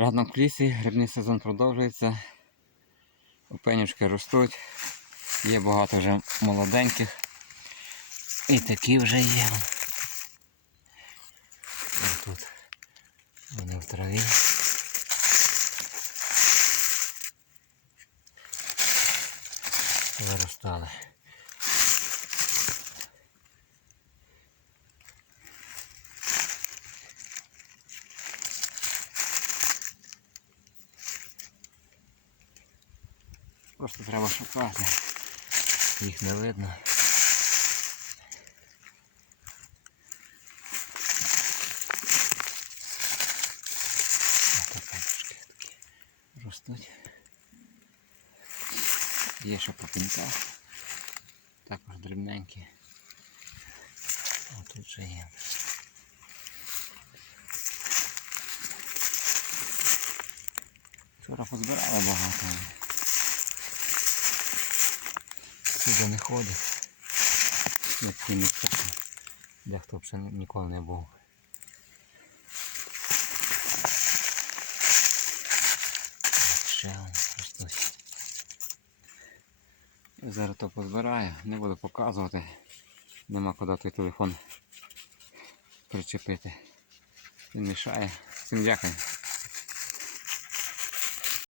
Рядом в лісі, грибний сезон продовжується. Опенючки ростуть. Є багато вже молоденьких. І такі вже є. Ось тут вони в траві. Виростали. Просто треба шукати. Їх не видно. Ростуть. Є ще по пінцях. Також дрібненькі. О, тут же є. Вчора позбирали багато. Сюди не ходить. Як ті місця. Дехто взагалі ніколи не був. Ще. Я зараз то позбираю, не буду показувати. Нема куди той телефон причепити. Він мішає. Всім дякую.